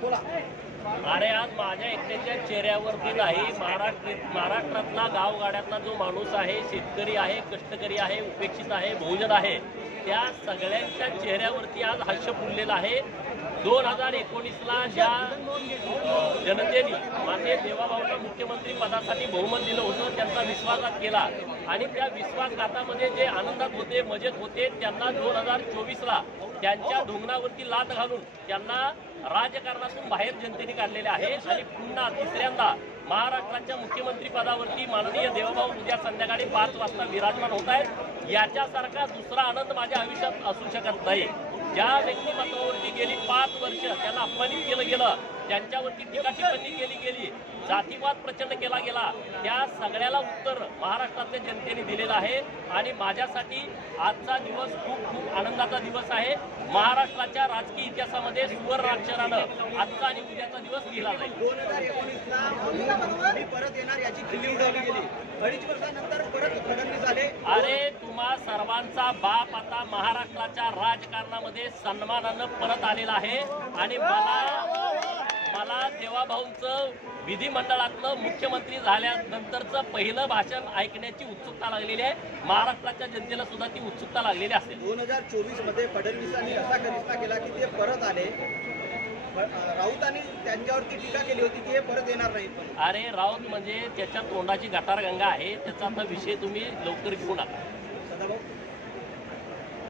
बोला. अरे आज माझ्या एकट्याच्या चेहऱ्यावरती नाही, महाराष्ट्रातला गावगाड्यातला जो माणूस आहे, शेतकरी आहे, कष्टकरी आहे, उपेक्षित आहे, बहुजन आहे, त्या सगळ्यांच्या चेहऱ्यावरती आज हास्य फुललेलं आहे. 2019ला ज्या जनतेने माननीय देवाभाऊंना मुख्यमंत्री पदासाठी बहुमत दिलं होतं, त्यांचा विश्वासघात केला आणि त्या विश्वासघातामध्ये जे आनंदात होते, मजेत होते, त्यांना 2024ला त्यांच्या ढोंगणावरती लाथ घालून त्यांना राजकारणातून बाहेर जनतेने काढलेले आहे आणि पुन्हा तिसऱ्यांदा महाराष्ट्राच्या मुख्यमंत्री पदावरती माननीय देवभाऊ उद्या संध्याकाळी 5 वाजता विराजमान होत आहेत. याच्यासारखा दुसरा आनंद माझ्या आयुष्यात असू शकत नाही. ज्या व्यक्तिमत्वावरती गेली 5 वर्ष त्यांना अपमानित केलं गेलं, त्यांच्यावरती टीका टिप्पणी केली गेली, जातीवाद प्रचंड केला गेला, त्या सगळ्याला उत्तर महाराष्ट्रातल्या जनतेने दिलेलं आहे आणि माझ्यासाठी आजचा दिवस खूप खूप आनंदाचा दिवस आहे. महाराष्ट्राच्या राजकीय इतिहासामध्ये सुवर्णाक्षरानं आजचा आणि उद्याचा दिवस लिहिला जाईल. 2019ला मी परत येणार याची खिल्ली उडवली गेली. 2.5 वर्षानंतर परत फडणवीस आले. अरे तुम्हा सर्वांचा बाप आता महाराष्ट्राच्या राजकारणामध्ये सन्मानानं परत आलेला आहे आणि मला देवाभाऊंचं विधिमंडळातलं मुख्यमंत्री झाल्यानंतरचं पहिलं भाषण ऐकण्याची उत्सुकता लागलेली आहे. महाराष्ट्राच्या जनतेला सुद्धा ती उत्सुकता लागलेली असेल. 2024 मध्ये फडणवीसांनी असा करिश्मा केला की ते परत आले. राऊतांनी त्यांच्यावरती टीका केली होती की हे परत येणार नाहीत. अरे राऊत म्हणजे त्याच्या तोंडाची गटारगंगा आहे, त्याचा आता विषय तुम्ही लवकर घेऊ नका.